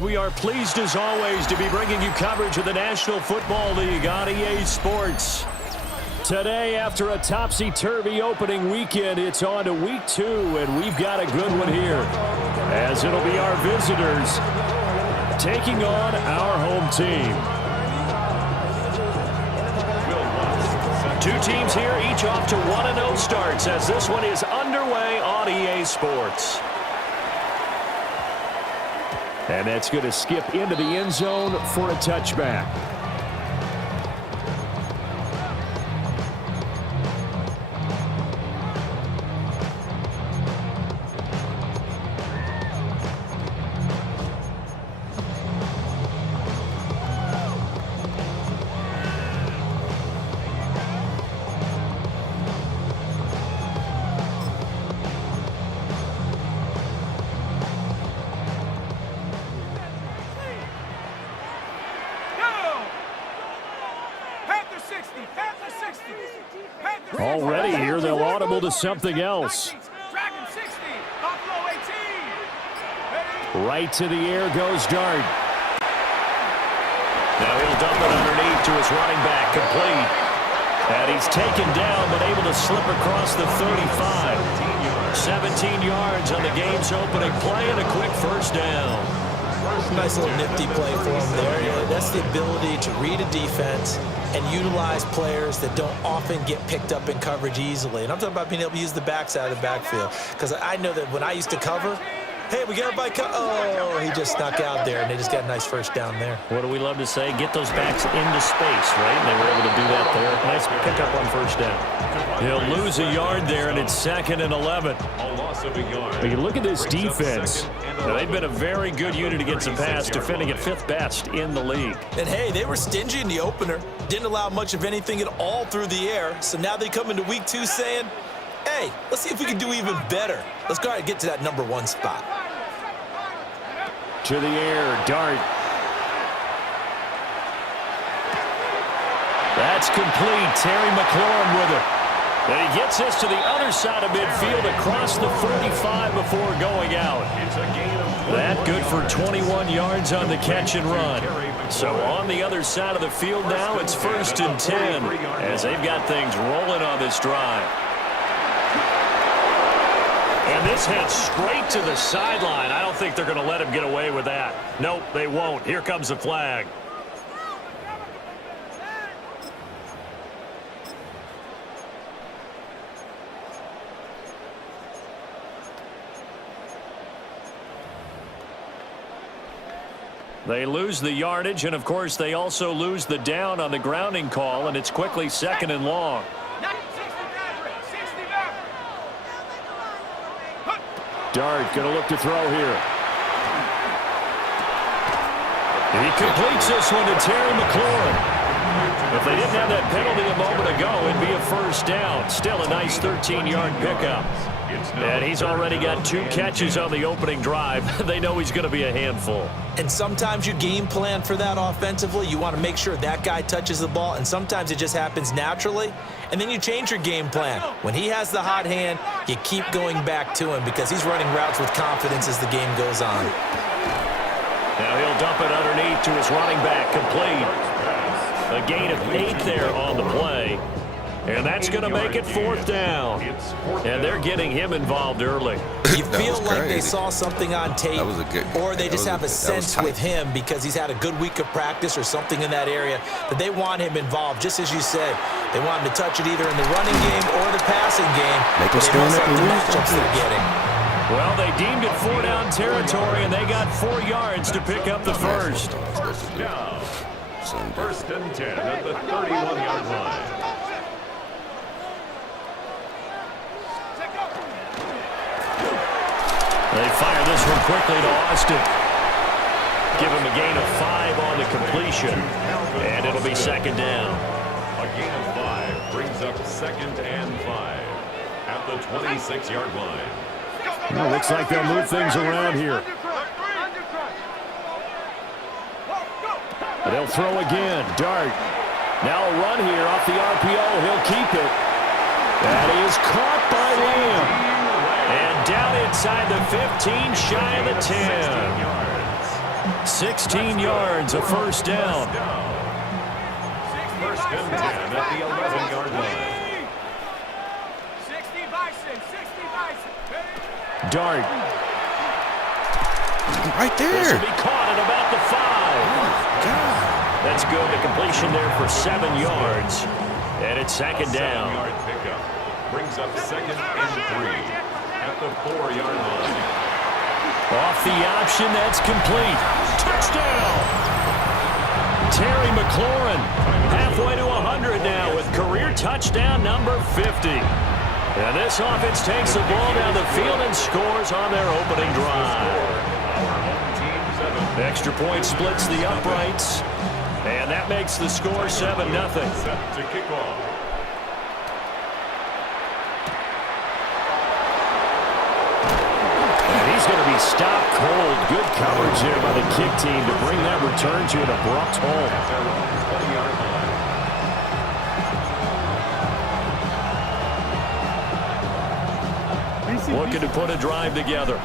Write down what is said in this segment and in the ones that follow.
We are pleased as always to be bringing you coverage of the National Football League on EA Sports. Today, after a topsy-turvy opening weekend, it's on to week 2, and we've got a good one here, as it'll be our visitors taking on our home team. Two teams here, each off to 1-0 starts, as this one is underway on EA Sports. And that's going to skip into the end zone for a touchback. Already here, they'll audible to something else. Right to the air goes Dart. Now he'll dump it underneath to his running back, complete. And he's taken down, but able to slip across the 35. 17 yards on the game's opening play and a quick first down. Nice little nifty play for him there. That's the ability to read a defense and utilize players that don't often get picked up in coverage easily. And I'm talking about being able to use the backside of the backfield. Because I know that when I used to cover, hey, we got everybody oh, he just snuck out there, and they just got a nice first down there. What do we love to say? Get those backs into space, right? And they were able to do that there. Nice pickup on first down. He'll lose a yard there, and it's 2nd and 11. But you look at this defense. Now, they've been a very good unit against the pass, defending at 5th best in the league. And, hey, they were stingy in the opener. Didn't allow much of anything at all through the air. So now they come into week 2 saying, hey, let's see if we can do even better. Let's go ahead and get to that number 1 spot. To the air, Dart. That's complete. Terry McLaurin with it. And he gets this to the other side of midfield across the 45 before going out. That good for 21 yards on the catch and run. So on the other side of the field now, it's 1st and 10 as they've got things rolling on this drive. And this heads straight to the sideline. I don't think they're going to let him get away with that. Nope, they won't. Here comes the flag. They lose the yardage, and, of course, they also lose the down on the grounding call, and it's quickly 2nd and long. Dart going to look to throw here. He completes this one to Terry McLaurin. If they didn't have that penalty a moment ago, it'd be a first down. Still a nice 13-yard pickup. And he's already got 2 catches on the opening drive. They know he's going to be a handful. And sometimes you game plan for that offensively. You want to make sure that guy touches the ball, and sometimes it just happens naturally. And then you change your game plan. When he has the hot hand, you keep going back to him because he's running routes with confidence as the game goes on. Now he'll dump it underneath to his running back, complete. A gain of 8 there on the play. And that's going to make it 4th down. And they're getting him involved early. You feel like they saw something on tape, or they just have a sense with him because he's had a good week of practice or something in that area that they want him involved. Just as you said, they want him to touch it either in the running game or the passing game. Make him stand up and the lose matchups they're getting. Well, they deemed it 4-down territory, and they got 4 yards to pick up the first. Now, 1st and 10 at the 31-yard line. They fire this one quickly to Austin. Give him a gain of 5 on the completion, and it'll be 2nd down. A gain of 5 brings up 2nd and 5 at the 26-yard line. Well, looks like they'll move things around here. They'll throw again. Dart. Now a run here off the RPO. He'll keep it. That is caught by Lamb. Down inside the 15, shy of the 10. 16 yards, a first down. First and 10 at the 11-yard line. Dart. Right there. This will be caught at about the 5. That's good. The completion there for 7 yards. And it's second down. 7-yard pickup. Brings up second and 3 at the 4-yard line. Off the option, that's complete. Touchdown! Terry McLaurin halfway to 100 now with career touchdown number 50. And this offense takes the ball down the field and scores on their opening drive. Extra point splits the uprights. And that makes the score 7-0. Set to kick off. He's going to be stopped cold. Good coverage there by the kick team to bring that return to an abrupt halt. Looking to put a drive together.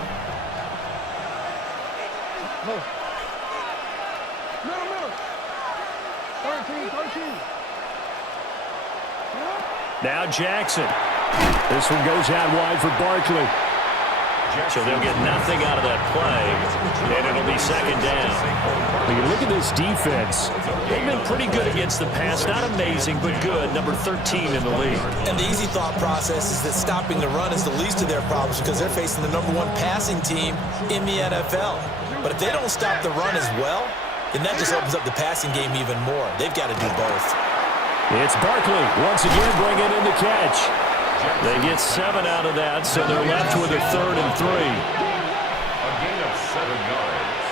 Now Jackson. This one goes out wide for Barkley. So they'll get nothing out of that play, and it'll be second down. When you look at this defense, they've been pretty good against the pass. Not amazing, but good. Number 13 in the league. And the easy thought process is that stopping the run is the least of their problems because they're facing the number 1 passing team in the NFL. But if they don't stop the run as well, then that just opens up the passing game even more. They've got to do both. It's Barkley once again bringing in the catch. They get 7 out of that, so they're left with a 3rd and 3. A gain of 7 yards.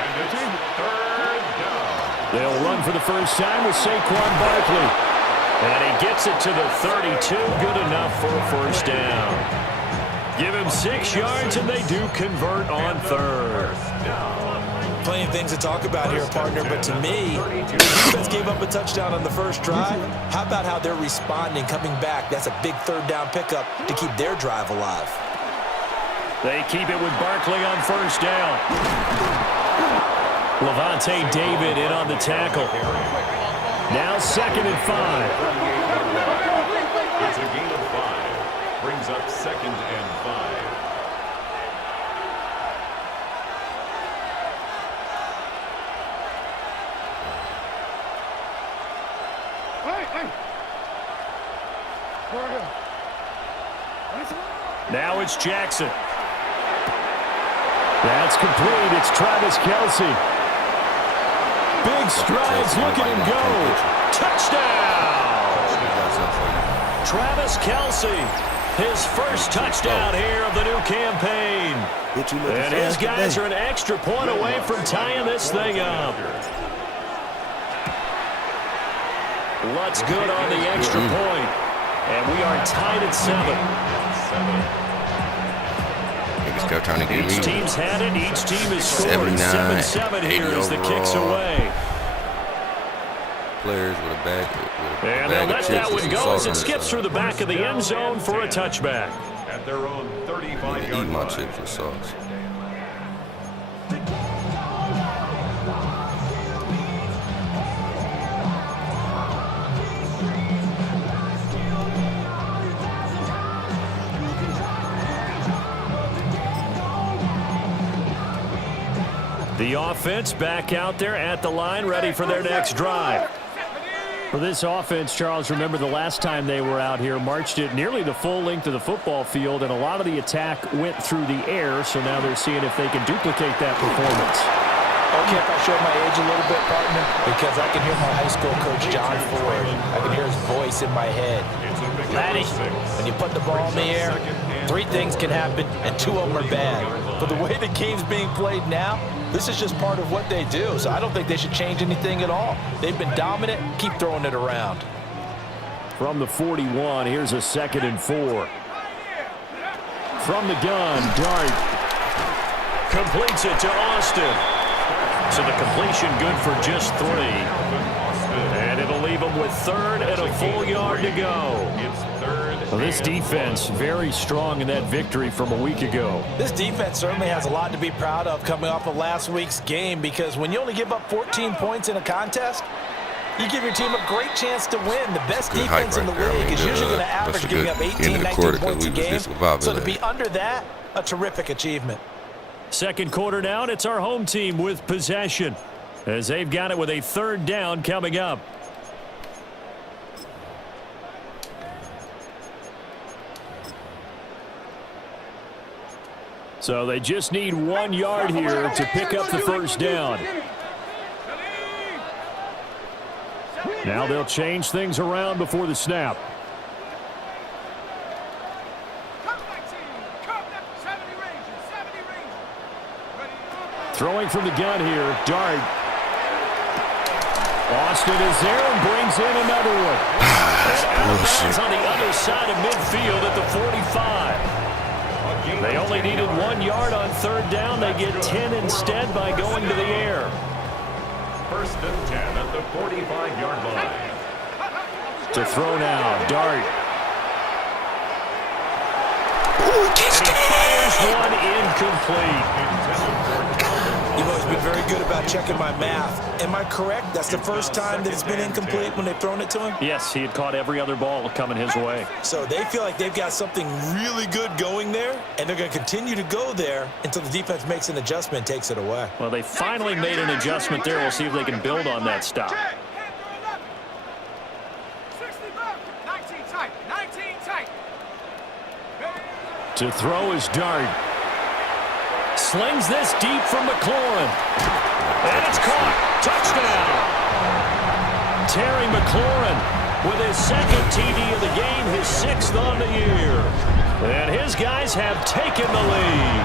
And it's 3rd down. They'll run for the first time with Saquon Barkley. And he gets it to the 32. Good enough for a first down. Give him 6 yards, and they do convert on 3rd. Plenty of things to talk about here, partner, but to me, the defense gave up a touchdown on the first drive. How about how they're responding, coming back? That's a big 3rd down pickup to keep their drive alive. They keep it with Barkley on first down. Levante David in on the tackle. Now 2nd and 5. It's a gain of 5. Brings up 2nd and 5. Now it's Jackson. That's complete. It's Travis Kelce. Big strides. Look at him go. Touchdown! Travis Kelce. His first touchdown here of the new campaign. And his guys are an extra point away from tying this thing up. What's good on the extra point? And we are tied at 7. Still trying to get Each team's had it. Each team is scoring 7-7 here as the kicks away. Players with a bag And they'll let that one go as it skips through the back of the end zone for a touchback. At their own 35-yard line. Eat my chips with sauce. The offense back out there at the line, ready for their next drive. For this offense, Charles, remember the last time they were out here, marched it nearly the full length of the football field, and a lot of the attack went through the air, so now they're seeing if they can duplicate that performance. Okay, if I show my age a little bit, partner, because I can hear my high school coach, John Ford. I can hear his voice in my head. Laddie, when you put the ball in the air, 3 things can happen, and 2 of them are bad. But the way the game's being played now, this is just part of what they do, so I don't think they should change anything at all. They've been dominant. Keep throwing it around. From the 41, here's a 2nd and 4. From the gun, Dart completes it to Austin. So the completion good for just 3. And it'll leave them with 3rd and a full yard to go. Well, this defense very strong in that victory from a week ago. This defense certainly has a lot to be proud of coming off of last week's game, because when you only give up 14 points in a contest, you give your team a great chance to win. The best defense in the league is usually going to average giving up 18, 19 points a game. So to be under that, a terrific achievement. Second quarter down, it's our home team with possession, as they've got it with a 3rd down coming up. So they just need 1 yard here to pick up the 1st down. Now they'll change things around before the snap. Throwing from the gun here, Dart. Austin is there and brings in another one. That's on the other side of midfield at the 45. They only needed 1 yard on 3rd down. They get 10 instead by going to the air. 1st and 10 at the 45-yard line. To throw now, Dart. Ooh, And he fires one incomplete. You've always been very good about checking my math. Am I correct? That's the first time that it's been incomplete when they've thrown it to him? Yes, he had caught every other ball coming his way. So they feel like they've got something really good going there, and they're going to continue to go there until the defense makes an adjustment and takes it away. Well, they finally made an adjustment there. We'll see if they can build on that stop. To throw is Dart. Slings this deep from McLaurin. And it's caught. Touchdown. Terry McLaurin with his 2nd TD of the game, his 6th on the year. And his guys have taken the lead.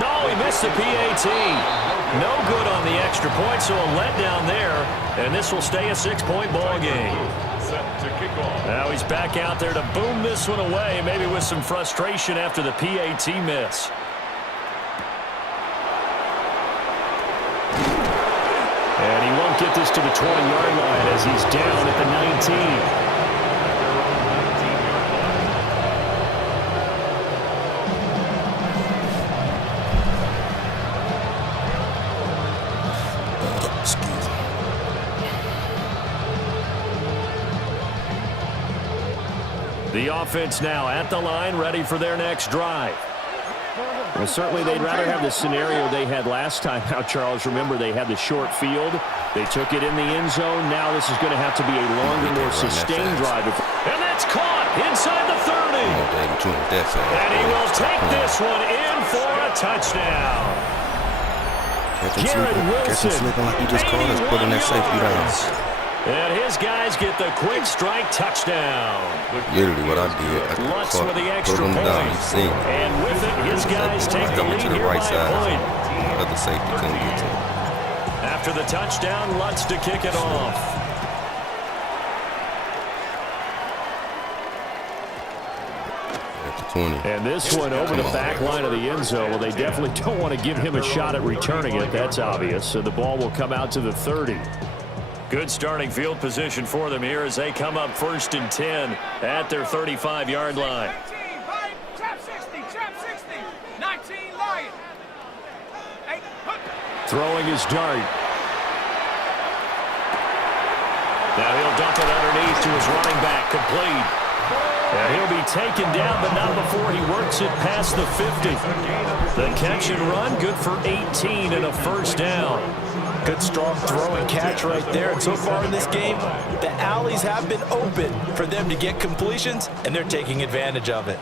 No, he missed the PAT. No good on the extra point, so a letdown there. And this will stay a 6-point ball game. Set to kick off. Now he's back out there to boom this one away, maybe with some frustration after the PAT miss. And he won't get this to the 20-yard line as he's down at the 19. The offense now at the line, ready for their next drive. Well, certainly they'd rather have the scenario they had last time out, Charles. Remember, they had the short field. They took it in the end zone. Now this is going to have to be a longer, more sustained drive. And that's caught inside the 30. And he will take this one in for a touchdown. Garrett Wilson, like you just called us, putting that safety down. And his guys get the quick strike touchdown. Literally what I did. Lutz with the extra point. Down, and with it, his guys take the lead to the here right by side. a point. Other safety couldn't get to him. After the touchdown, Lutz to kick it off. And this one over the back line of the end zone. Well, they definitely don't want to give him a shot at returning it. That's obvious. So the ball will come out to the 30. Good starting field position for them here as they come up 1st and 10 at their 35-yard line. Throwing his Dart. Now he'll dump it underneath to his running back, complete. And he'll be taken down, but not before he works it past the 50. The catch and run, good for 18 and a 1st down. Good, strong throw and catch right there. And so far in this game, the alleys have been open for them to get completions, and they're taking advantage of it.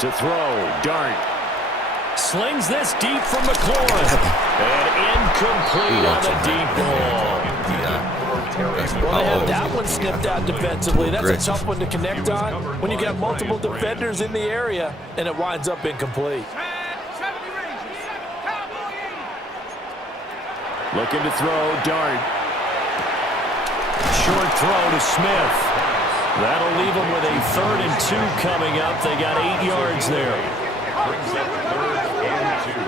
To throw, Dart. Slings this deep from McLaurin. And incomplete on the deep ball. Well, they have that one snipped out defensively. That's a tough one to connect on when you got multiple defenders in the area and it winds up incomplete. Looking to throw, Dart. Short throw to Smith. That'll leave them with a 3rd and 2 coming up. They got 8 yards there. Brings up 3rd and 2.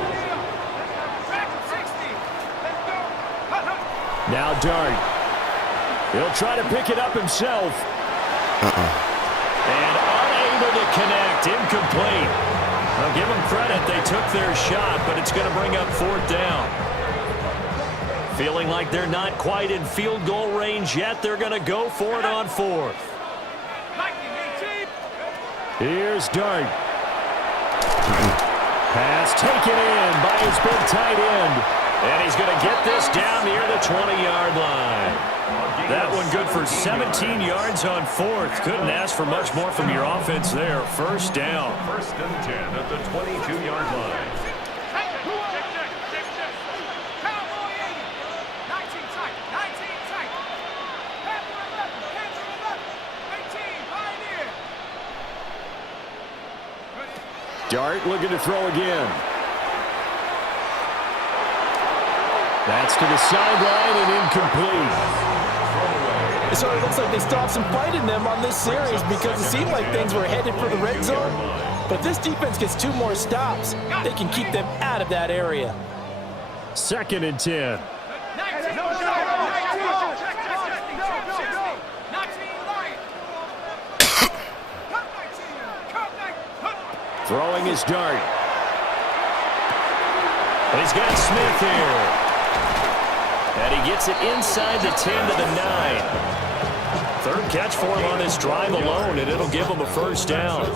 Now Dart. He'll try to pick it up himself. And unable to connect. Incomplete. I'll give them credit. They took their shot, but it's going to bring up 4th down. Feeling like they're not quite in field goal range yet. They're going to go for it on 4th. Here's Dart. Pass taken in by his big tight end. And he's going to get this down near the 20-yard line. That one good for 17 yards on 4th. Couldn't ask for much more from your offense there. 1st down. 1st and 10 at the 22-yard line. Dart looking to throw again. That's to the sideline and incomplete. It sort of looks like they stopped some fight in them on this series because it seemed like things were headed for the red zone. But if this defense gets 2 more stops, they can keep them out of that area. 2nd and 10. Throwing his Dart. He's got Smith here. And he gets it inside the 10 to the 9. 3rd catch for him on this drive alone, and it'll give him a 1st down.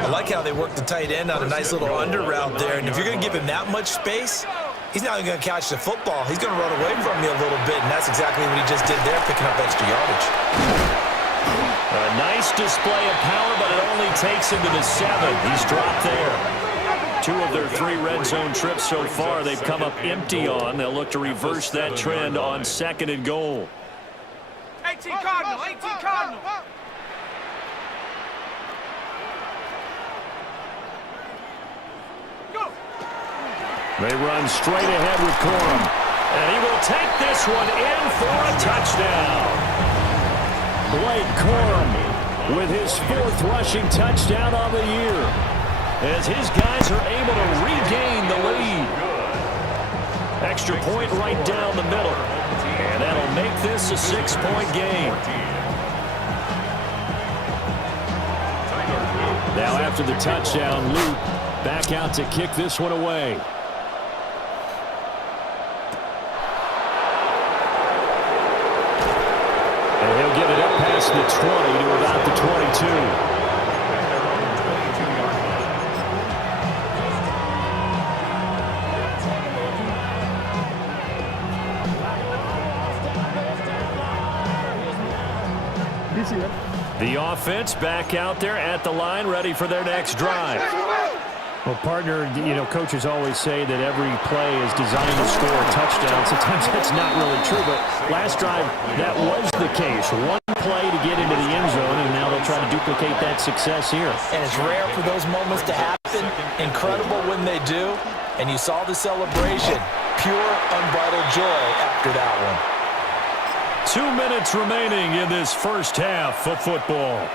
I like how they work the tight end on a nice little under route there. And if you're going to give him that much space, he's not even going to catch the football. He's going to run away from you a little bit, and that's exactly what he just did there, picking up extra yardage. A nice display of power, but it only takes him to the 7. He's dropped there. 2 of their 3 red zone trips so far they've come up empty on. They'll look to reverse that trend on 2nd and goal. 18 Cardinal, 18 Cardinal. Go. They run straight ahead with Corum. And he will take this one in for a touchdown. Blake Corum with his 4th rushing touchdown on the year, as his guys are able to regain the lead. Extra point right down the middle. And that'll make this a 6-point game. Now after the touchdown, Luke back out to kick this one away. And he'll get it up past the 20 to about the 22. The offense back out there at the line, ready for their next drive. Well, partner, coaches always say that every play is designed to score a touchdown. Sometimes that's not really true, but last drive, that was the case. One play to get into the end zone, and now they'll try to duplicate that success here. And it's rare for those moments to happen. Incredible when they do. And you saw the celebration. Pure, unbridled joy after that one. 2 minutes remaining in this first half of football.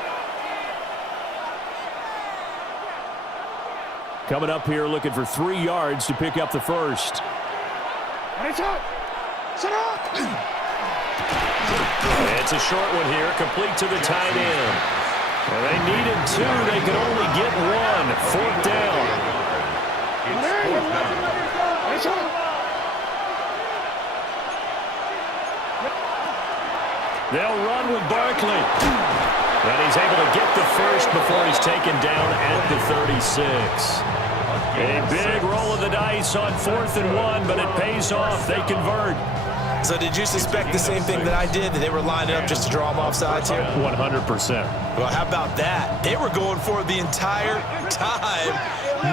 Coming up here looking for 3 yards to pick up the first. It's a short one here, complete to the tight end. Well, they needed 2. They could only get 1. 4th down. They'll run with Barkley. And he's able to get the first before he's taken down at the 36. A big roll of the dice on 4th and 1, but it pays off. They convert. So did you suspect the same thing that I did, that they were lining up just to draw them off sides here? 100%. Well, how about that? They were going for it the entire time.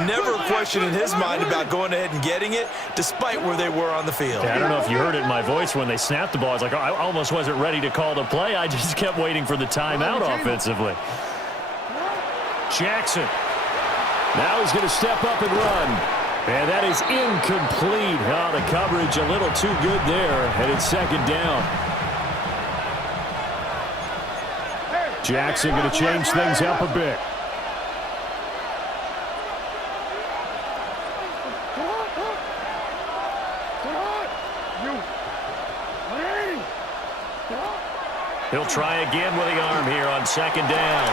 Never a question in his mind about going ahead and getting it, despite where they were on the field. Yeah, I don't know if you heard it in my voice when they snapped the ball. I was like, I almost wasn't ready to call the play. I just kept waiting for the timeout offensively. Jackson. Now he's going to step up and run. And that is incomplete. Oh, the coverage a little too good there. And it's 2nd down. Jackson going to change things up a bit. He'll try again with the arm here on second down.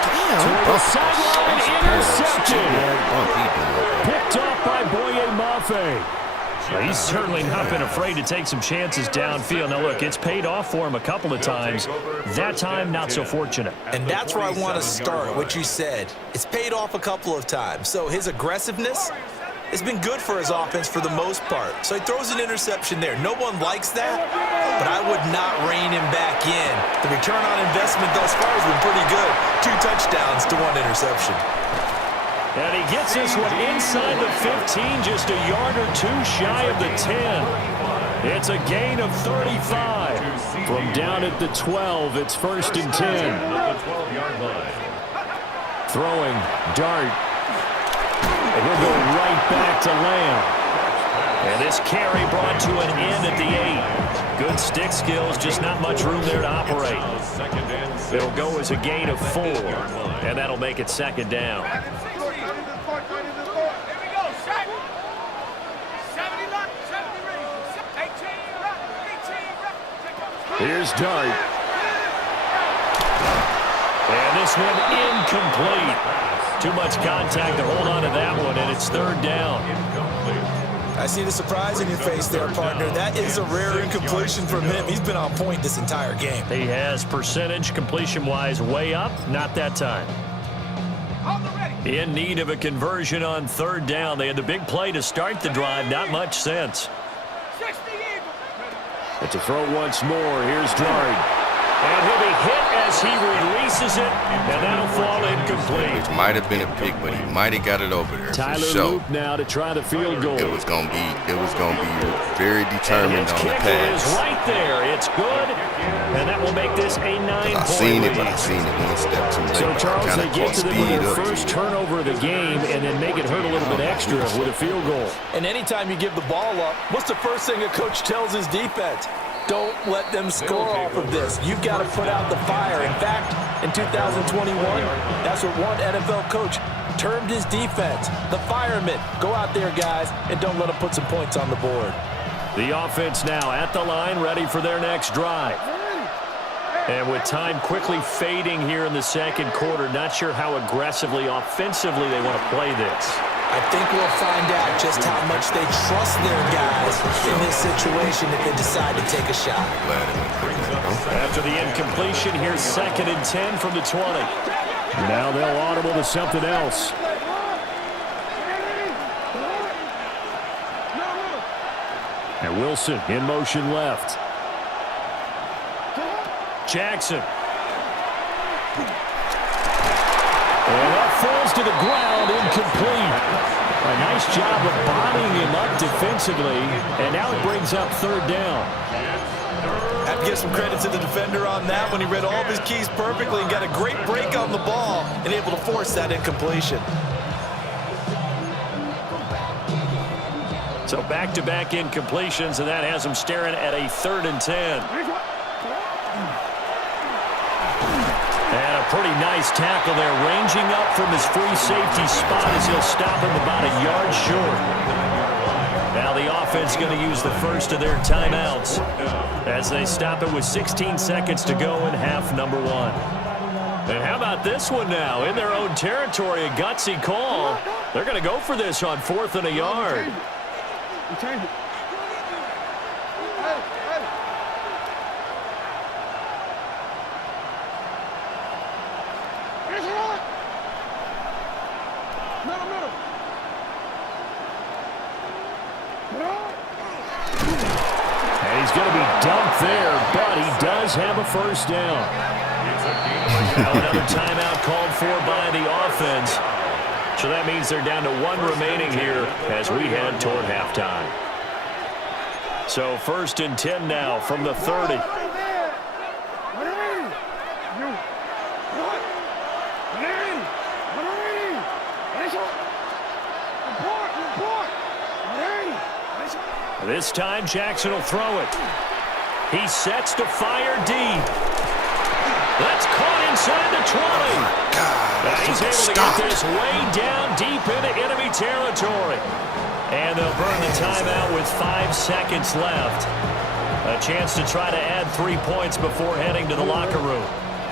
Damn, To the sideline, intercepted. Picked off by Boye Mafe. Well, he's certainly not been afraid to take some chances downfield. Now, look, it's paid off for him a couple of times. That time, not so fortunate. And that's where I want to start, what you said. It's paid off a couple of times. So his aggressiveness has been good for his offense for the most part. So he throws an interception there. No one likes that, but I would not rein him back in. The return on investment thus far has been pretty good. 2 touchdowns to 1 interception. And he gets this one inside the 15, just a yard or 2 shy of the 10. It's a gain of 35. From down at the 12, it's 1st and 10. Throwing, dart. And he'll go right back to Lamb. And this carry brought to an end at the 8. Good stick skills, just not much room there to operate. It'll go as a gain of 4, and that'll make it 2nd down. Here's Dart. And this one incomplete. Too much contact to hold on to that one, and it's 3rd down. I see the surprise in your face there, partner. That is a rare incompletion from him. He's been on point this entire game. He has percentage completion-wise way up, not that time. In need of a conversion on 3rd down. They had the big play to start the drive, not much sense. But to throw once more, here's Dart. And he'll be hit as he releases it, and that'll fall incomplete. Which might have been a pick, but he might have got it over there. Tyler for sure. Loop now to try the field goal. It was gonna be very determined on the kick pass. is right there. It's good, and that will make this a 9-point I seen it, lead. but I seen it one step too late. So Charles, Kinda they get caught to them with speed their up. first turnover of the game, and then make it hurt a little bit extra with a field goal. And anytime you give the ball up, what's the first thing a coach tells his defense? Don't let them score off of this. You've got to put out the fire. In fact, in 2021, that's what one NFL coach termed his defense, the firemen. Go out there, guys, and don't let them put some points on the board. The offense now at the line, ready for their next drive. And with time quickly fading here in the 2nd quarter, not sure how aggressively, offensively they want to play this. I think we'll find out just how much they trust their guys in this situation if they decide to take a shot. After the incompletion, here's 2nd and 10 from the 20. Now they'll audible to something else. And Wilson in motion left. Jackson. And that falls to the ground, incomplete. A nice job of bodying him up defensively, and now it brings up 3rd down. Have to give some credit to the defender on that when he read all of his keys perfectly and got a great break on the ball and able to force that incompletion. So back-to-back incompletions, and that has him staring at a 3rd and 10. And a pretty nice tackle there, ranging up from his free safety spot as he'll stop him about a yard short. Now the offense going to use the first of their timeouts as they stop it with 16 seconds to go in half number 1. And how about this one now? In their own territory, a gutsy call. They're going to go for this on 4th and a yard. And he's going to be dumped there, but he does have a 1st down. Now another timeout called for by the offense. So that means they're down to 1 remaining here as we head toward halftime. So 1st and 10 now from the 30. This time Jackson will throw it. He sets to fire deep. That's caught inside the 20. And he's able to get this way down deep into enemy territory. And they'll burn the timeout with 5 seconds left. A chance to try to add 3 points before heading to the locker room.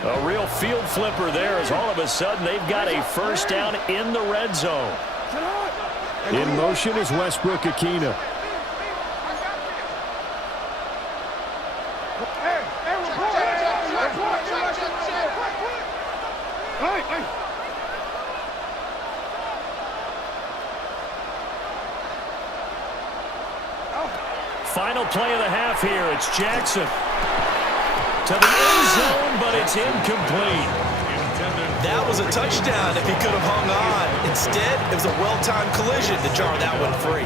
A real field flipper there as all of a sudden they've got a first down in the red zone. In motion is Westbrook-Ikhine. Final play of the half here. It's Jackson to the end zone, but it's incomplete. That was a touchdown if he could have hung on. Instead, it was a well-timed collision to jar that one free.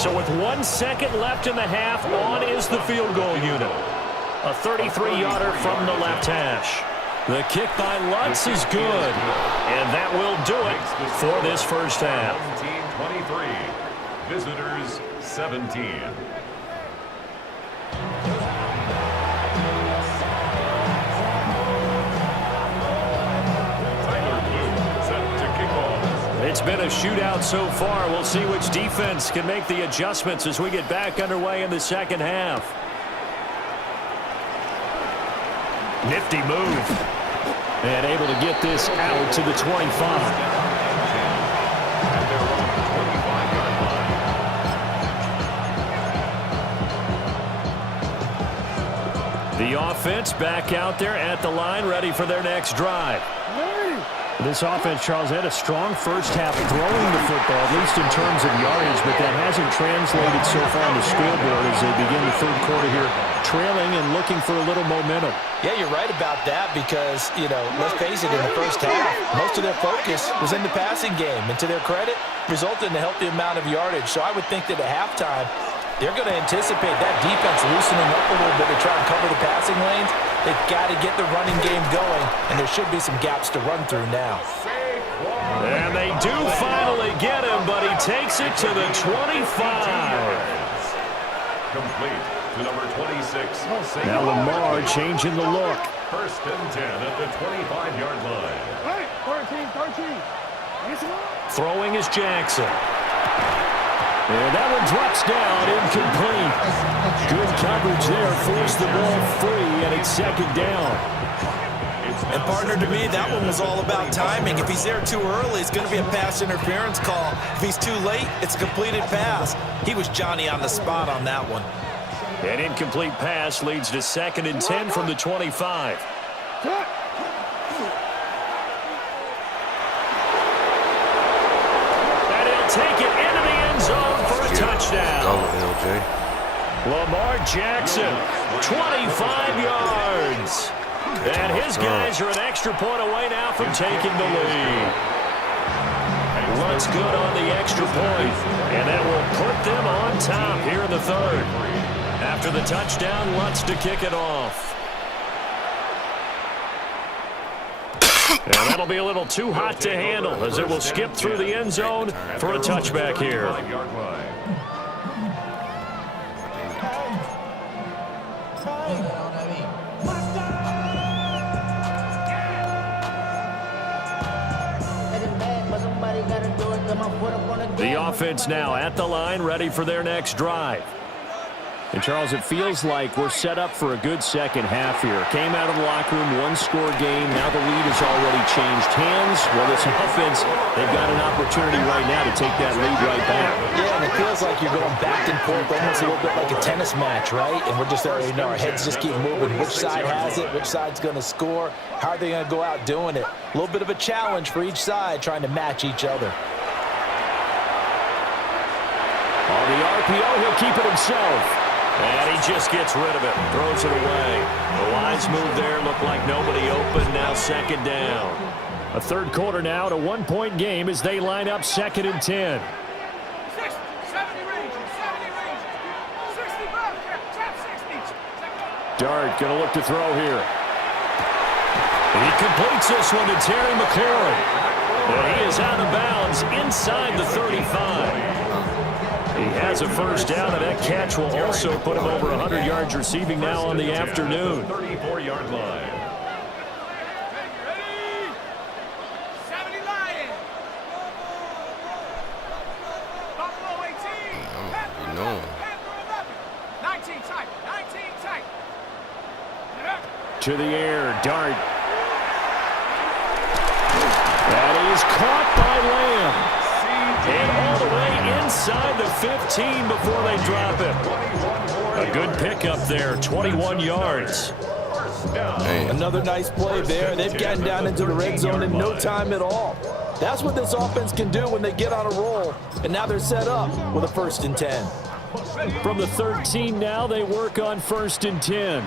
So with 1 second left in the half, on is the field goal unit. A 33-yarder from the left hash. The kick by Lutz is good, and that will do it for this first half. 23, visitors 17. It's been a shootout so far. We'll see which defense can make the adjustments as we get back underway in the second half. Nifty move. And able to get this out to the 25. The offense back out there at the line, ready for their next drive. This offense, Charles, had a strong first half throwing the football, at least in terms of yardage, but that hasn't translated so far on the scoreboard as they begin the third quarter here, trailing and looking for a little momentum. Yeah, you're right about that because, let's face it, in the first half, most of their focus was in the passing game. And to their credit, resulted in a healthy amount of yardage. So I would think that at halftime, they're going to anticipate that defense loosening up a little bit to try and cover the passing lanes. They've got to get the running game going, and there should be some gaps to run through now. And they do finally get him, but he takes it to the 25. Complete to number 26. Now Lamar changing the look. First and 10 at the 25-yard line. 13. Throwing is Jackson. And that one drops down, incomplete. Good coverage there, forced the ball free, and it's second down. And partner, to me, that one was all about timing. If he's there too early, it's going to be a pass interference call. If he's too late, it's a completed pass. He was Johnny on the spot on that one. An incomplete pass leads to second and 10 from the 25. And he'll take it into the end zone for a touchdown. Go, LJ. Lamar Jackson, 25 yards. And his guys are an extra point away now from taking the lead. Lutz good on the extra point, and that will put them on top here in the third. After the touchdown, Lutz to kick it off. And that'll be a little too hot to handle as it will skip through the end zone for a touchback here. The offense now at the line, ready for their next drive. And, Charles, it feels like we're set up for a good second half here. Came out of the locker room, one-score game. Now the lead has already changed hands. Well, this offense, they've got an opportunity right now to take that lead right back. Yeah, and it feels like you're going back and forth, almost a little bit like a tennis match, right? And we're just already know our heads just keep moving. Which side has it? Which side's going to score? How are they going to go out doing it? A little bit of a challenge for each side, trying to match each other. On the RPO, he'll keep it himself. And he just gets rid of it, throws it away. The wise move there, looked like nobody open, now second down. A third quarter now, at a one-point game as they line up second and 10. 70 range, 65, tap 60. Dart going to look to throw here. And he completes this one to Terry McLaurin. And he is out of bounds inside the 35. He has a first down, and that catch will also put him over 100 yards receiving now on the afternoon. 34-yard line. to the air. Dart. That is caught by Lamb. And all the way inside the 15 before they drop it. A good pickup there, 21 yards. Another nice play there. They've gotten down into the red zone in no time at all. That's what this offense can do when they get on a roll. And now they're set up with a 1st and 10. From the 13 now, they work on 1st and 10.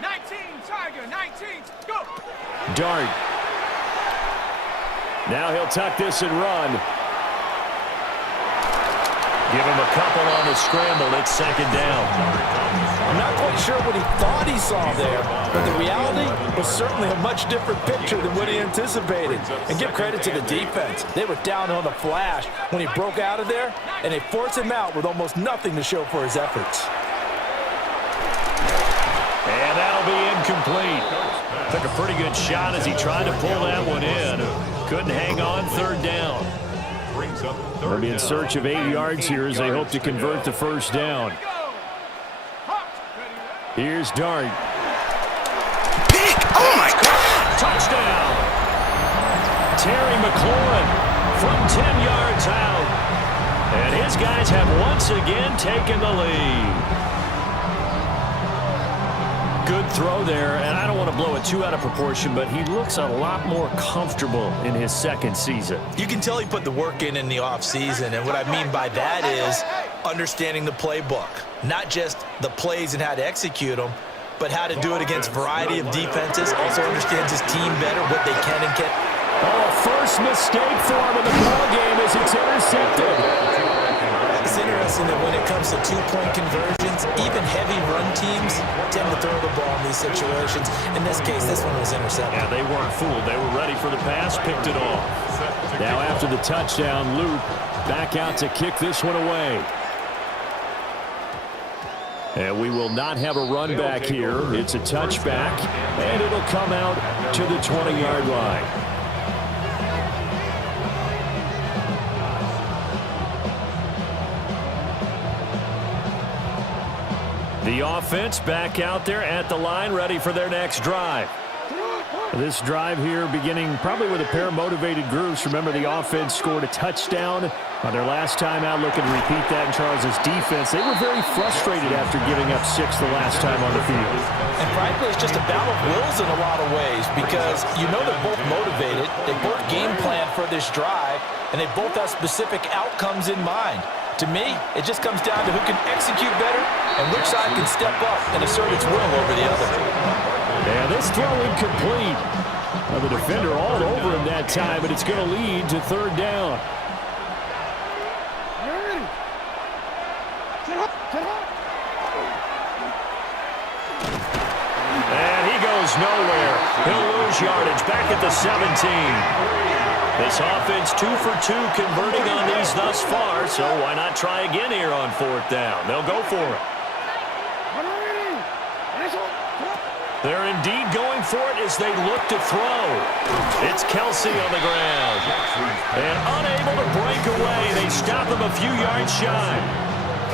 19, Tiger, 19, go! Dart. Now he'll tuck this and run. Give him a couple on the scramble. It's 2nd down. I'm not quite sure what he thought he saw there, but the reality was certainly a much different picture than what he anticipated. And give credit to the defense. They were down on the flash when he broke out of there, and they forced him out with almost nothing to show for his efforts. And that'll be incomplete. Took a pretty good shot as he tried to pull that one in. Couldn't hang on, 3rd down. They'll be in search of 8 yards here as they hope to convert the 1st down. Here's Dart. Pick! Oh, my God! Touchdown! Terry McLaurin from 10 yards out. And his guys have once again taken the lead. Good throw there, and I don't want to blow it too out of proportion, but he looks a lot more comfortable in his 2nd season. You can tell he put the work in the offseason, and what I mean by that is understanding the playbook. Not just the plays and how to execute them, but how to do it against a variety of defenses. Also understands his team better, what they can and can't. Oh, first mistake for him in the ball game as it's intercepted. It's interesting that when it comes to 2-point conversions, even heavy run teams tend to throw the ball in these situations. In this case, this one was intercepted. Yeah, they weren't fooled. They were ready for the pass, picked it off. Now after the touchdown, Luke back out to kick this one away. And we will not have a run back here. It's a touchback, and it'll come out to the 20-yard line. The offense back out there at the line, ready for their next drive. This drive here beginning probably with a pair of motivated groups. Remember, the offense scored a touchdown on their last time out. Looking to repeat that in Charles's defense. They were very frustrated after giving up 6 the last time on the field. And frankly, it's just a battle of wills in a lot of ways because you know they're both motivated. They both game plan for this drive, and they both have specific outcomes in mind. To me, it just comes down to who can execute better and which side can step up and assert its will over the other. Yeah, this throw incomplete. Well, the defender all over him that time, but it's going to lead to 3rd down. And he goes nowhere. He'll lose yardage back at the 17. This offense 2 for 2 converting on these thus far, so why not try again here on 4th down? They'll go for it. They're indeed going for it as they look to throw. It's Kelsey on the ground. And unable to break away, they stop him a few yards shy.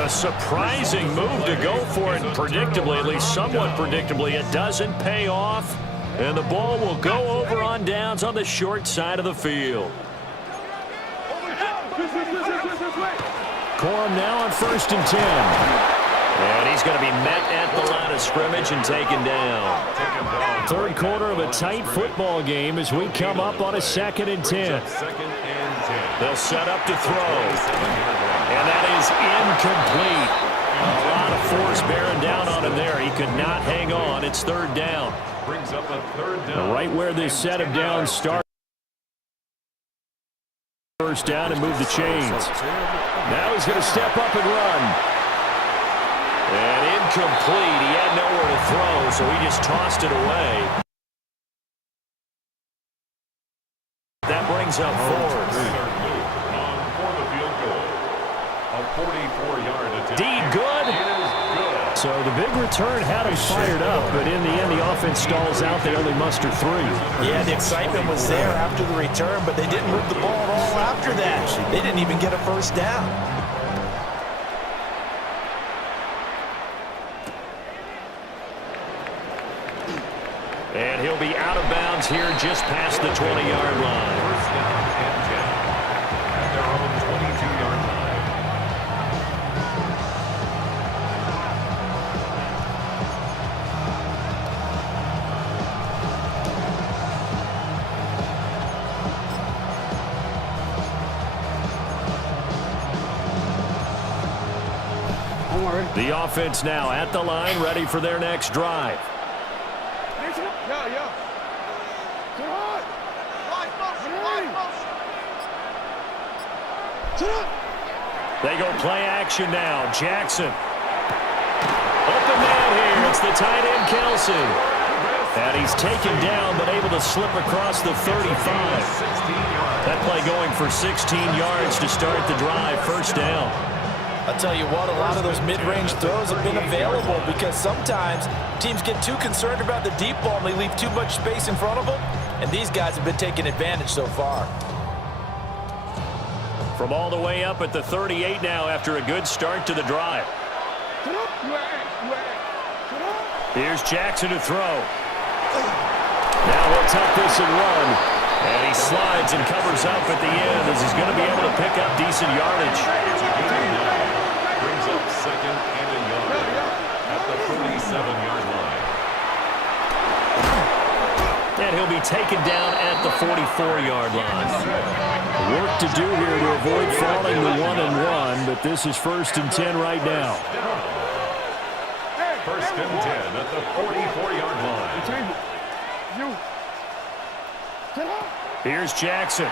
A surprising move to go for it, and predictably, at least somewhat predictably, it doesn't pay off. And the ball will go over on downs on the short side of the field. Corum now on 1st and 10. And he's going to be met at the line of scrimmage and taken down. 3rd quarter of a tight football game as we come up on a 2nd and 10. They'll set up to throw. And that is incomplete. A lot of force bearing down on him there. He could not hang on. It's 3rd down. Brings up a 3rd down. Right where this set of downs start. 1st down and move the chains. Now he's going to step up and run. And incomplete. He had nowhere to throw, so he just tossed it away. That brings up 4th. For the field goal. A 44-yard attempt. Deed good. It is good. So the big return had him fired up, but in the end, the offense stalls out. They only muster 3. Yeah, the excitement was there after the return, but they didn't move the ball at all after that. They didn't even get a 1st down. And he'll be out of bounds here just past the 20-yard line. First down and 10 at their own 22-yard line. The offense now at the line, ready for their next drive. They go play action now. Jackson. Open man here. It's the tight end, Kelsey. And he's taken down, but able to slip across the 35. That play going for 16 yards to start the drive. First down. I'll tell you what, a lot of those mid-range throws have been available because sometimes teams get too concerned about the deep ball and they leave too much space in front of them, and these guys have been taking advantage so far. From all the way up at the 38 now after a good start to the drive. Here's Jackson to throw. Now we'll tuck this and run. And he slides and covers up at the end as he's going to be able to pick up decent yardage. Brings up second and a yard at the 47-yard line. And he'll be taken down at the 44-yard line. Work to do here to avoid falling to 1-1, but this is 1st and 10 right now. First and 10 at the 44-yard line. Here's Jackson.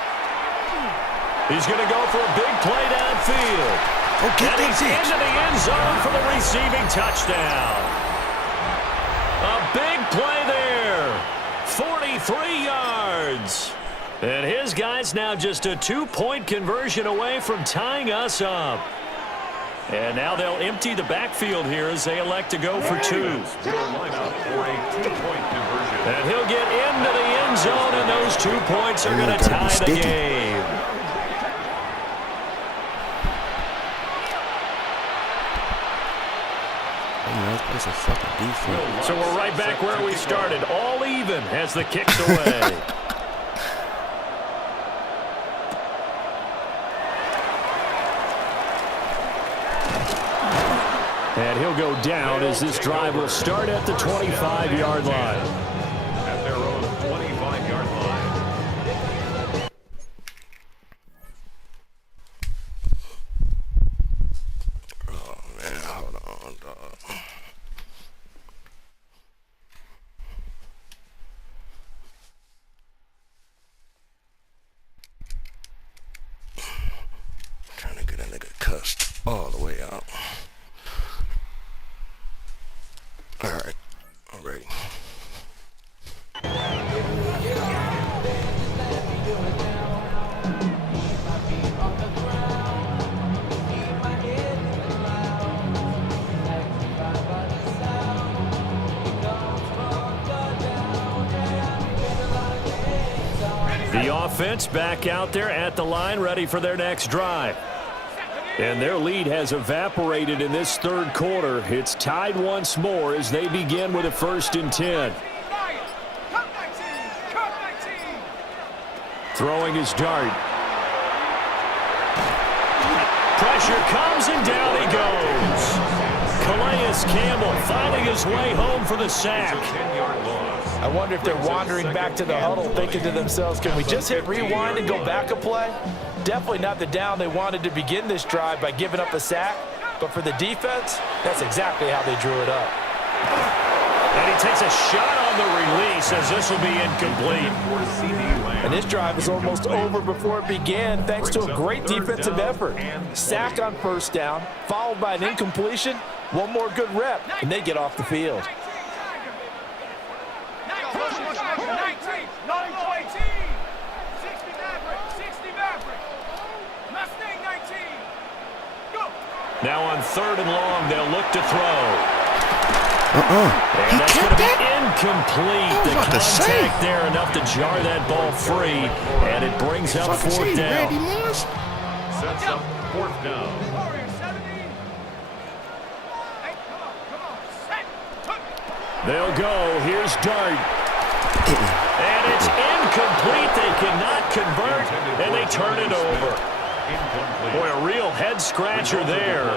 He's going to go for a big play downfield. And he's into the end zone for the receiving touchdown. A big play there. 43 yards. And his guy's now just a 2-point conversion away from tying us up. And now they'll empty the backfield here as they elect to go for 2. Will line up for a 2-point conversion. And he'll get into the end zone, and those 2 points are going to tie the game. That's a fucking defense. So we're right back where we started, all even as the kick's away. And he'll go down as this drive will start at the 25-yard line. At their own 25-yard line. Oh, man, hold on, dog. Trying to get a nigga cussed all the way out. All right, I'm ready. The offense back out there at the line, ready for their next drive. And their lead has evaporated in this third quarter. It's tied once more as they begin with a 1st and 10. Throwing his dart. Pressure comes and down he goes. Calais Campbell finding his way home for the sack. I wonder if they're wandering back to the huddle thinking to themselves, can we just hit rewind and go back a play? Definitely not the down they wanted to begin this drive by giving up a sack. But for the defense, that's exactly how they drew it up. And he takes a shot on the release as this will be incomplete. And this drive is almost over before it began thanks to a great defensive effort. Sack on first down, followed by an incompletion, one more good rep, and they get off the field. Now on 3rd and long, they'll look to throw. And that's going to be incomplete. The contact there enough to jar that ball free, and it brings up 4th down. Sets up 4th down. They'll go. Here's Dart. And it's incomplete. They cannot convert, and they turn it over. Boy, a real head-scratcher there.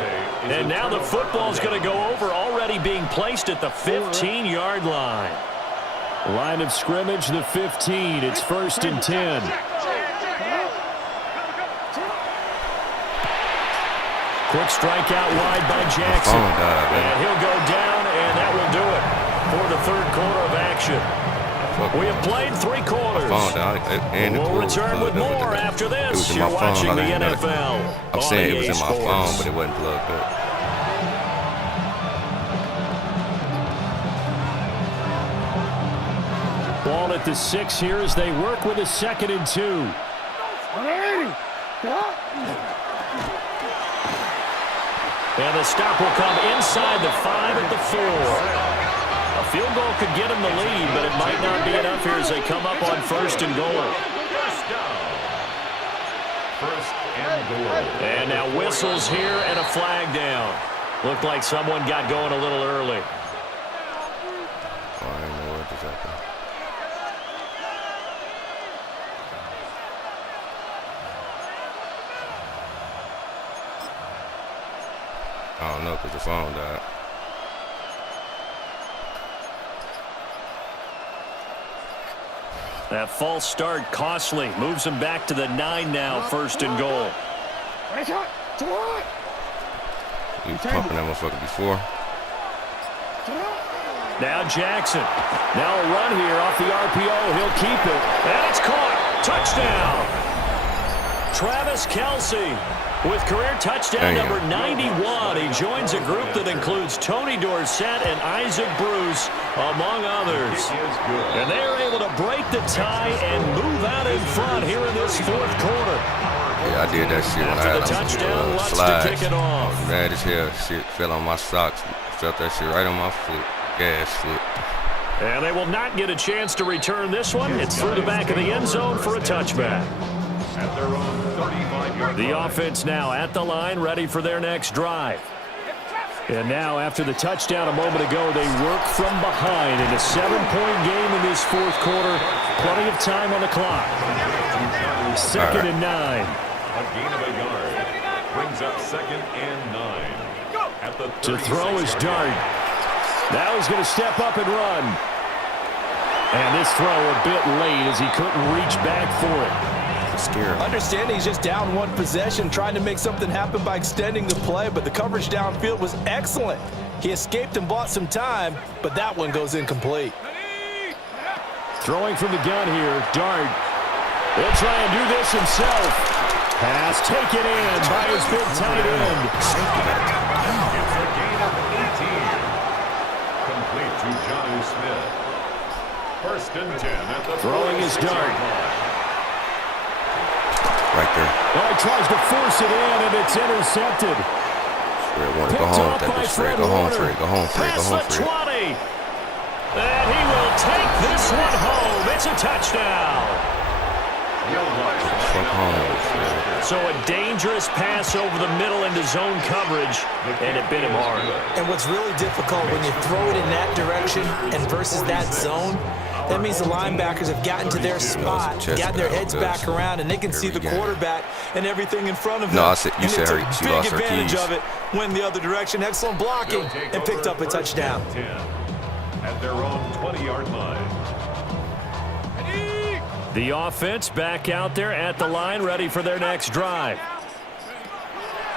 And now the football's going to go over, already being placed at the 15-yard line. Line of scrimmage, the 15. It's 1st and 10. Quick strike out wide by Jackson. And he'll go down, and that will do it for the 3rd quarter of action. We have played 3 quarters. We'll return with more after this. You're watching the NFL. I'm saying it was in my phone, but it wasn't plugged up. Ball at the 6 here as they work with a 2nd and 2. And the stop will come inside the 5 at the 4. A field goal could get them the lead, but it might not be enough here as they come up on 1st and goal. First and goal. And now whistles here and a flag down. Looked like someone got going a little early. Oh, I didn't know what just happened. I don't know because the phone died. That false start costly. Moves them back to the 9 now, 1st and goal. He was pumping that motherfucker before. Now Jackson. Now a run here off the RPO. He'll keep it. And it's caught. Touchdown. Travis Kelce with career touchdown number 91. He joins a group that includes Tony Dorsett and Isaac Bruce, among others. And they are able to break the tie and move out in front here in this 4th quarter. Yeah, I did that shit when I had touchdown, slides. to kick it off. Mad as hell. Shit fell on my socks. Felt that shit right on my foot. Gas foot. And they will not get a chance to return this one. It's through the back of the end zone for a touchback. At their own 35-yard The line. offense now at the line, ready for their next drive. And now, after the touchdown a moment ago, they work from behind in a 7-point game in this 4th quarter. Plenty of time on the clock. 2nd and 9. A gain of a yard. Brings up 2nd and 9. At the To throw his dart. Now he's going to step up and run. And this throw a bit late as he couldn't reach back for it. Scary. Understanding he's just down 1 possession, trying to make something happen by extending the play, but the coverage downfield was excellent. He escaped and bought some time, but that one goes incomplete. Throwing from the gun here, Dart. He'll try and do this himself. Pass taken in by his big tight end. It's a gain of 18. Complete to Jonnu Smith. 1st and 10 at the Throwing his dart. Right there. Well, he tries to force it in, and it's intercepted. Fred want to go home. That bitch Fred. Go home, Fred. Go home, Fred. Go home, Fred. 20. And he will take this one home. It's a touchdown. Fuck home, Fred. So a dangerous pass over the middle into zone coverage, and it bit him hard. And what's really difficult when you throw it in that direction and versus that zone, that means the linebackers have gotten to their spot, gotten their heads back around, and they can see the quarterback and everything in front of them. No, I said, you and said they her, took she big lost her advantage keys. of it, went the other direction, excellent blocking, and picked up a touchdown. 10 at their own 20-yard line. The offense back out there at the line, ready for their next drive.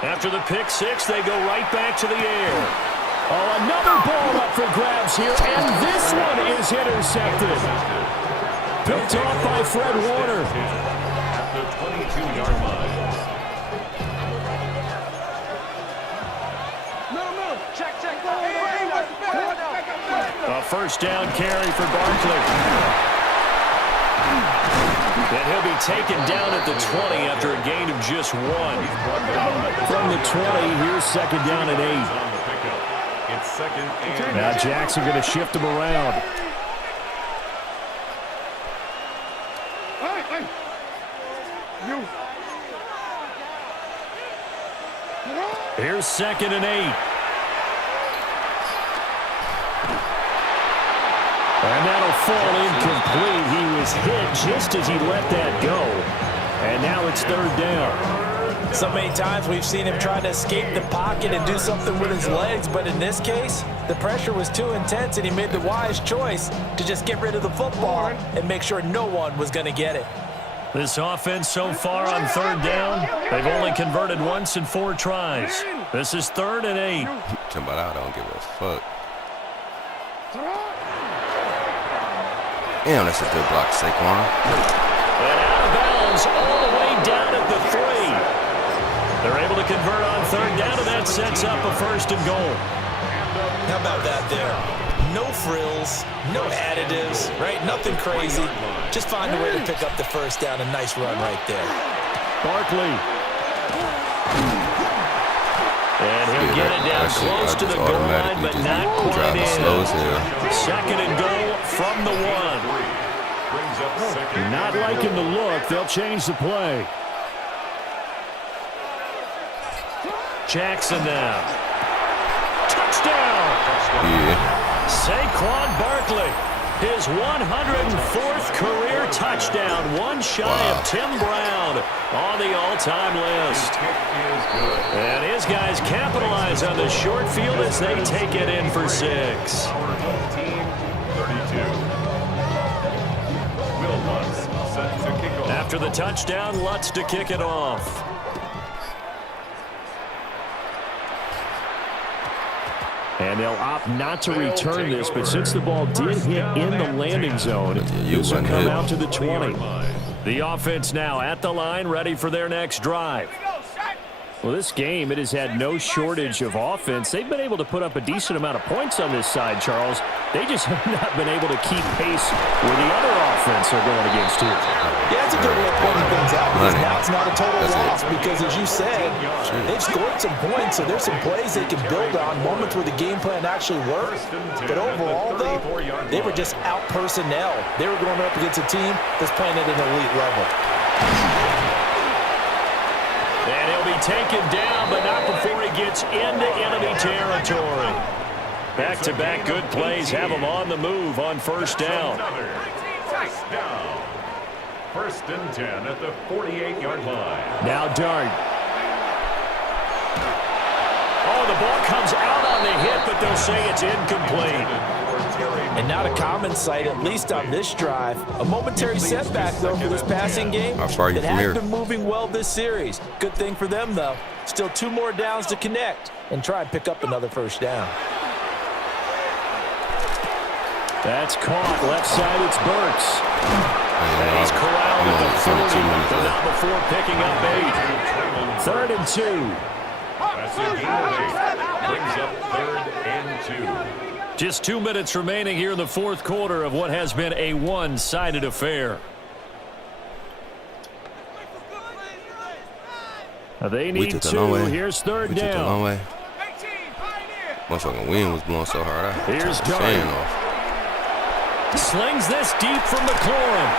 After the pick 6, they go right back to the air. Oh, another ball up for grabs here, and this one is intercepted. Picked off by Fred Warner. At the 22-yard line. A first down carry for Barkley. And he'll be taken down at the 20 after a gain of just 1. From the 20, here's 2nd down and 8. It's 2nd and Now Jackson going to shift him around. Here's 2nd and 8. And that'll fall incomplete. He was hit just as he let that go. And now it's third down. So many times we've seen him trying to escape the pocket and do something with his legs, but in this case, the pressure was too intense and he made the wise choice to just get rid of the football and make sure no one was going to get it. This offense so far on third down, they've only converted once in 4 tries. This is 3rd and 8. Somebody I don't give a fuck. Damn, that's a good block, Saquon. And out of bounds all the way down at the 3. They're able to convert on third down, and that sets up a 1st and goal. How about that there? No frills, no additives, right? Nothing crazy. Just find a way to pick up the 1st down. A nice run right there. Barkley. And he'll get it down close to the goal line, but not quite in. Slow as hell. 2nd and goal from the 1. Not liking the look. They'll change the play. Jackson now. Touchdown! Yeah. Saquon Barkley, his 104th career touchdown, one shy of Tim Brown on the all-time list. And his guys capitalize on the short field as they take it in for 6. After the touchdown, Lutz to kick it off. And they'll opt not to return this, but since the ball did hit in the landing zone, this will come out to the 20. The offense now at the line, ready for their next drive. Well, this game, it has had no shortage of offense. They've been able to put up a decent amount of points on this side, Charles. They just have not been able to keep pace with the other offense they're going against here. Yeah, it's a good way of pointing things out because now it's not a total loss because, as you said, they've scored some points, so there's some plays they can build on, moments where the game plan actually worked. But overall, though, they were just out personnel. They were going up against a team that's playing at an elite level. And he'll be taken down, but not before he gets into enemy territory. Back-to-back good plays have him on the move on 1st down. 1st and 10 at the 48-yard line. Now Dart. Oh, the ball comes out on the hit, but they'll say it's incomplete. And not a common sight, at least on this drive. A momentary setback, though, for this passing game. How far are you It from here? has been moving well this series. Good thing for them, though. Still 2 more downs to connect and try and pick up another 1st down. That's caught. Left side, it's Burks. And he's corralled at the 40, but not before picking up 8. 3rd and 2. That's a gain of 8. Brings up 3rd and 2. Just 2 minutes remaining here in the 4th quarter of what has been a one-sided affair. They need 2. Here's 3rd down. Took the long way. Motherfucking wind was blowing so hard. Here's Dart. Slings this deep from McLaurin.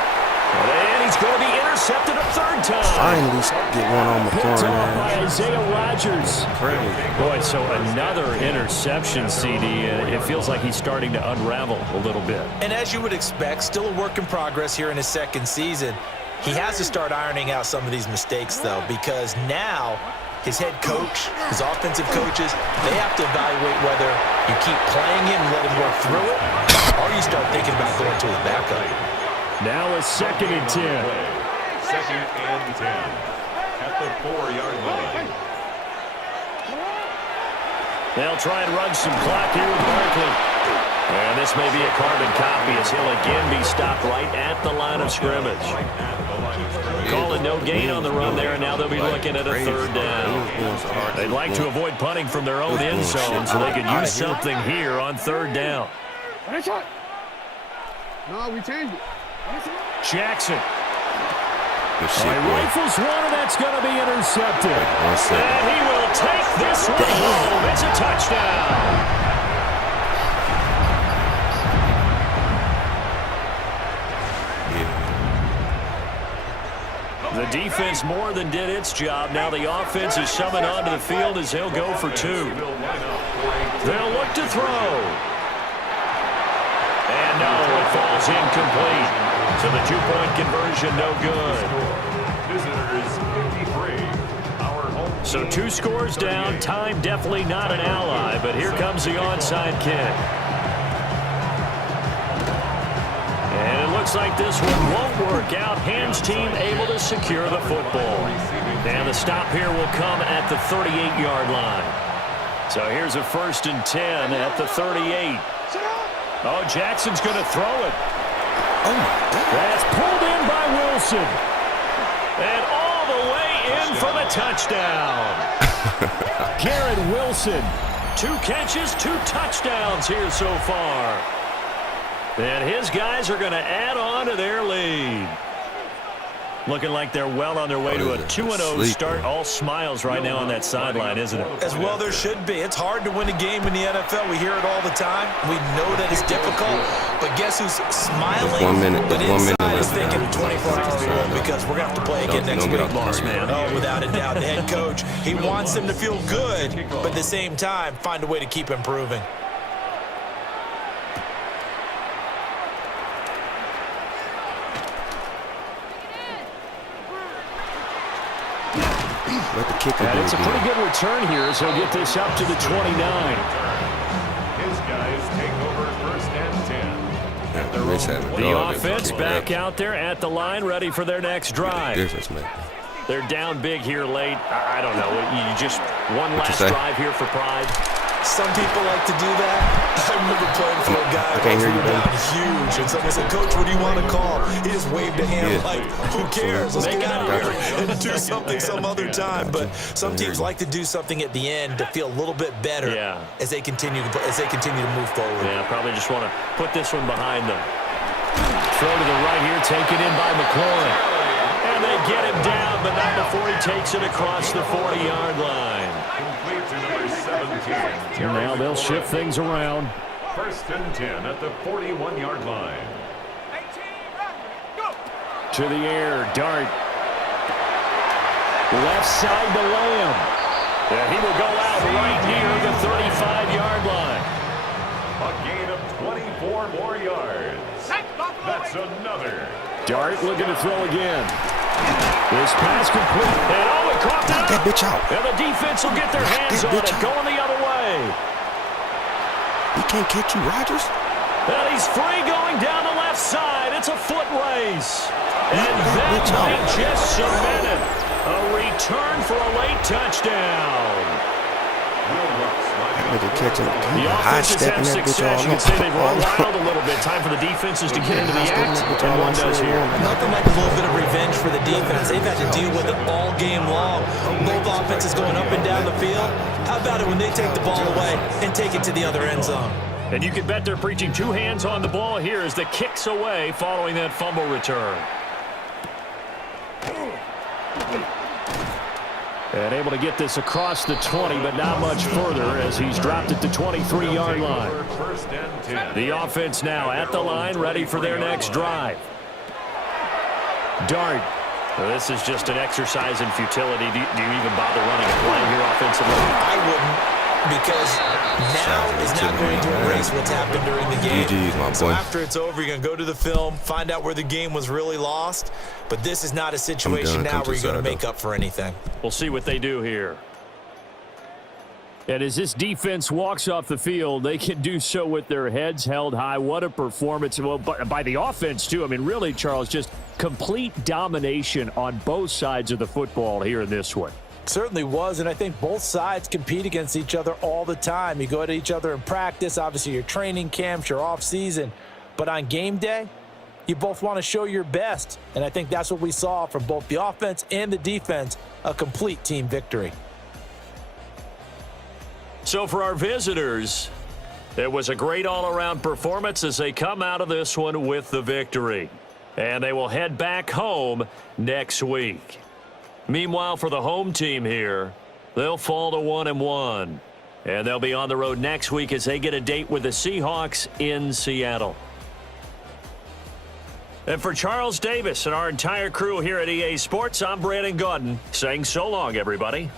And he's going to be intercepted a 3rd time. Finally get one on Picked McLaurin. off by Isaiah Rodgers. Crazy. Boy, so another interception, CD. It feels like he's starting to unravel a little bit. And as you would expect, still a work in progress here in his 2nd season. He has to start ironing out some of these mistakes, though, because now his head coach, his offensive coaches, they have to evaluate whether you keep playing him and let him work through it, or you start thinking about going to his backup. Now a 2nd and 10. 2nd and 10 at the 4-yard line. They'll try and run some clock here with Barkley. And this may be a carbon copy as he'll again be stopped right at the line of scrimmage. Calling no gain on the run there, and now they'll be looking at a 3rd down. They'd like to avoid punting from their own end zone, so they could use something here on 3rd down. No, we changed it. Jackson. Good shit, He boy. rifles one, and that's going to be intercepted. 1 second. And he will take this one home. It's a touchdown. The defense more than did its job. Now the offense is summoned onto the field as they'll go for 2. They'll look to throw. And And no, it falls incomplete. So the two-point conversion no good. Visitors 53. Our home So team 2 scores down. 38. Time definitely not an ally, but here comes the onside kick. And it looks like this one won't work out. Hands team able to secure the football. And the stop here will come at the 38-yard line. So here's a 1st and 10 at the 38. Oh, Jackson's going to throw it. Oh, my God. That's pulled in by Wilson. And all the way in for the touchdown. Garrett Wilson. 2 catches, 2 touchdowns here so far. And his guys are going to add on to their lead. Looking like they're well on their way to a 2-0 start. All smiles right now on that sideline, isn't it? As well there should be. It's hard to win a game in the NFL. We hear it all the time. We know that it's difficult. But guess who's smiling? 1 minute. But There's 1 minute inside is left. thinking 24-hour rule because we're going to have to play again next week. Boss man. Oh, without a doubt. The head coach, he wants them to feel good, but at the same time, find a way to keep improving. Let the kicker And do it's a it. pretty good return here, so he'll get this up to the 29. His guys take over 1st and 10. At their Miss own having 20. The dog. offense back out there at the line, ready for their next drive. Difference, man. They're down big here late. I don't know. You just one What you last say? drive here for pride. Some people like to do that. I remember playing for a guy I can't hear who you, was baby. down huge, and someone said, "Coach, what do you want to call?" He just waved a hand Yeah. like, "Who cares? Let's Make get it out up. of here and do something some other time." But some teams like to do something at the end to feel a little bit better Yeah. as they continue to move forward. Yeah, probably just want to put this one behind them. Throw to the right here, taken in by McLaurin. And they get him down, but not before he takes it across the 40-yard line. Complete to number 17. And now they'll shift things around. 1st and 10 at the 41-yard line. 18, go! To the air, Dart. Left side to Lamb. And he will go out right near the 35-yard line. A gain of 24 more yards. That's another. Dart looking to throw again. This pass complete. And oh, it caught Knock that bitch out. And the defense will get their hands that on bitch it, out. going the other way. He can't catch you, Rodgers. And he's free going down the left side. It's a foot race. And that bitch out. might just cement it. A return for a late touchdown. Nigga catching The high offenses stepping have that bitch success. You all can say they've run over. wild a little bit. Time for the defenses to get into the high act, stepping that bitch and all one over. does here. Nothing like a little bit of revenge for the defense. They've had to deal with it all game long. Both offenses going up and down the field. How about it when they take the ball away and take it to the other end zone? And you can bet they're preaching 2 hands on the ball here as the kicks away following that fumble return. And able to get this across the 20, but not much further as he's dropped at the 23-yard line. 1st and 10. The offense now at the line, ready for their next drive. Dart. Well, this is just an exercise in futility. Do you even bother running a play here offensively? I wouldn't, because now is not going to erase what's happened during the game. GG's, my So boy. after it's over, you're going to go to the film, find out where the game was really lost. But this is not a situation now where you're going to make up for anything. We'll see what they do here. And as this defense walks off the field, they can do so with their heads held high. What a performance. Well, by the offense, too. I mean, really, Charles, just complete domination on both sides of the football here in this one. Certainly was, and I think both sides compete against each other all the time. You go at each other in practice, obviously your training camps, your off-season. But on game day, you both want to show your best. And I think that's what we saw from both the offense and the defense, a complete team victory. So for our visitors, it was a great all-around performance as they come out of this one with the victory. And they will head back home next week. Meanwhile, for the home team here, they'll fall to 1-1. And they'll be on the road next week as they get a date with the Seahawks in Seattle. And for Charles Davis and our entire crew here at EA Sports, I'm Brandon Gaudin saying so long, everybody.